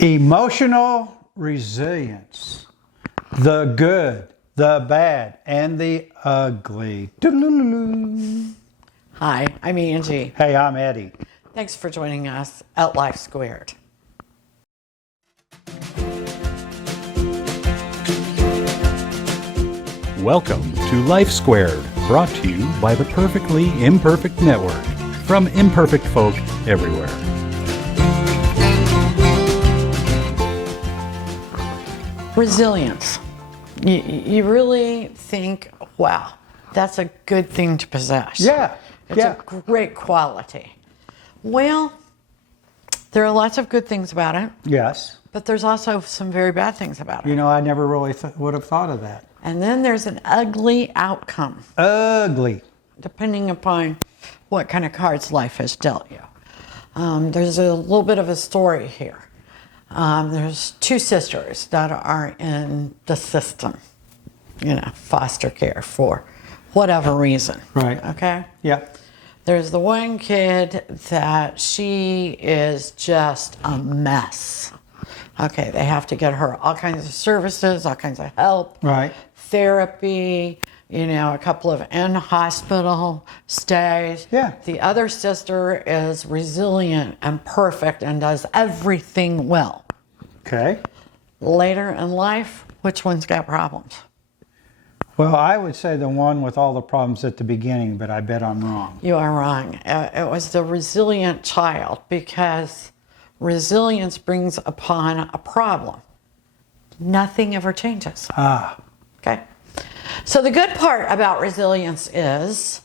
Emotional resilience. The good, the bad, and the ugly. Doo-doo-doo-doo. Hi, I'm Angie. Hey, I'm Eddie. Thanks for joining us at Life Squared. Welcome to Life Squared, brought to you by the Perfectly Imperfect Network, from imperfect folk everywhere. Resilience. You really think, wow, that's a good thing to possess. Yeah. It's a great quality. Well, there are lots of good things about it, Yes. but there's also some very bad things about it. You know, I never really would have thought of that. And then there's an ugly outcome, Ugly. depending upon what kind of cards life has dealt you. There's a little bit of a story here. There's two sisters that are in the system, foster care for whatever reason. Right. Okay? Yeah. There's the one kid that she is just a mess. Okay, they have to get her all kinds of services, all kinds of help. Right. Therapy, a couple of in-hospital stays. Yeah. The other sister is resilient and perfect and does everything well. Okay. Later in life, which one's got problems? Well, I would say the one with all the problems at the beginning, but I bet I'm wrong. You are wrong. It was the resilient child, because resilience brings upon a problem. Nothing ever changes. Ah. Okay. So the good part about resilience is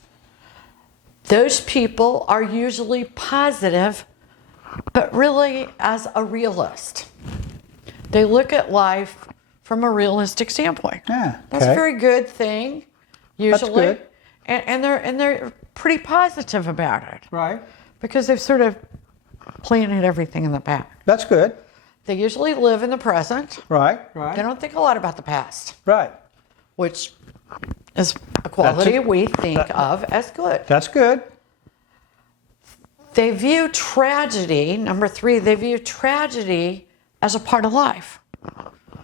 those people are usually positive, but really as a realist. They look at life from a realistic standpoint. Yeah. That's a okay. very good thing, usually. That's good. And they're pretty positive about it. Right. Because they've sort of planted everything in the back. That's good. They usually live in the present. Right. They Right. don't think a lot about the past, Right. which is a quality we think of as good. That's good. They view tragedy, number 3, they view tragedy as a part of life.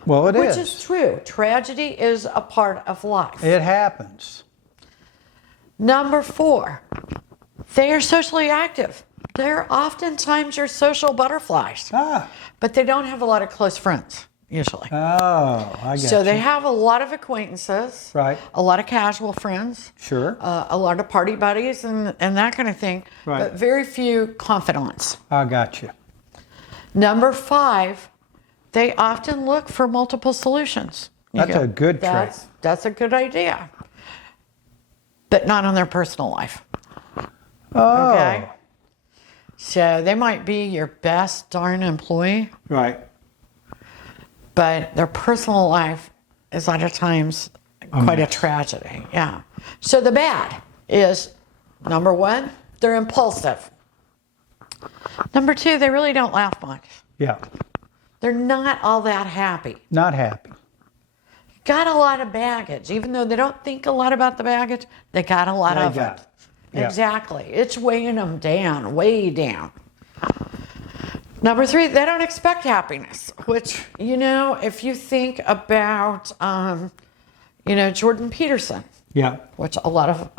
Well, it Which is true. Tragedy is a part of life. It happens. Number 4, they are socially active. They're oftentimes your social butterflies, Ah. but they don't have a lot of close friends, usually. Oh, I get So you. they have a lot of acquaintances, Right. a lot of casual friends, Sure. a lot of party buddies and that kind of thing, Right. but very few confidants. I got you. Number 5, they often look for multiple solutions. You That's a good trait. That's a good idea, but not on their personal life. Oh. Okay? So they might be your best darn employee, Right. but their personal life is a lot of times quite a tragedy. Yeah. So the bad is, number 1, they're impulsive. Number 2, they really don't laugh much. Yeah. They're not all that happy. Not happy. Got a lot of baggage. Even though they don't think a lot about the baggage, they got a lot They of got it. it. Yeah. Exactly. It's weighing them down, way down. Number 3, they don't expect happiness, which, if you think about, Jordan Peterson, Yeah. which a lot of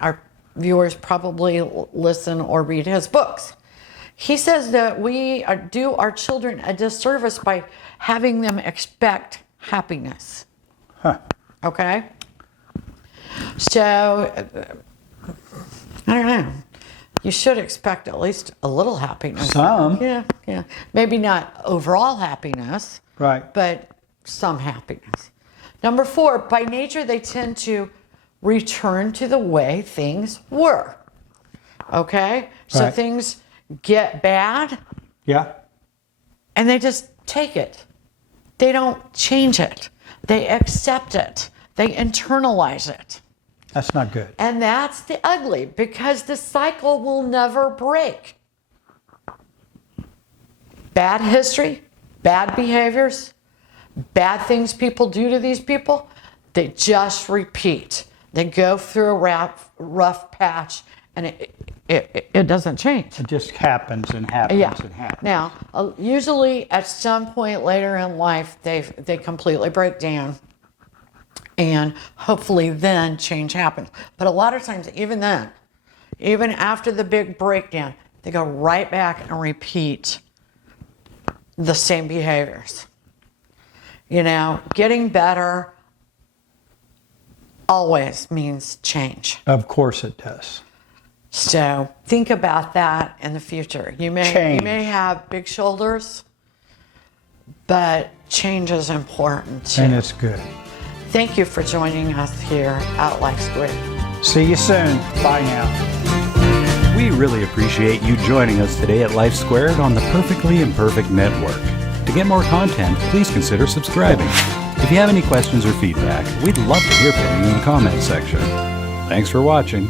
our viewers probably listen or read his books. He says that we do our children a disservice by having them expect happiness. Huh. Okay? So, I don't know. You should expect at least a little happiness. Some. Yeah. Maybe not overall happiness, Right. but some happiness. Number 4, by nature, they tend to return to the way things were. Okay? So Right. things get bad Yeah. and they just take it. They don't change it. They accept it. They internalize it. That's not good. And that's the ugly, because the cycle will never break. Bad history, bad behaviors, bad things people do to these people, they just repeat. They go through a rough patch and it doesn't change. It just happens and happens Yeah. and happens. Now, usually at some point later in life, they completely break down, and hopefully then change happens. But a lot of times, even then, even after the big breakdown, they go right back and repeat the same behaviors. Getting better always means change. Of course it does. So think about that in the future. You may have big shoulders, but change is important too. And it's good. Thank you for joining us here at Life Squared. See you soon. Bye now. We really appreciate you joining us today at Life Squared on the Perfectly Imperfect Network. To get more content, please consider subscribing. If you have any questions or feedback, we'd love to hear from you in the comments section. Thanks for watching.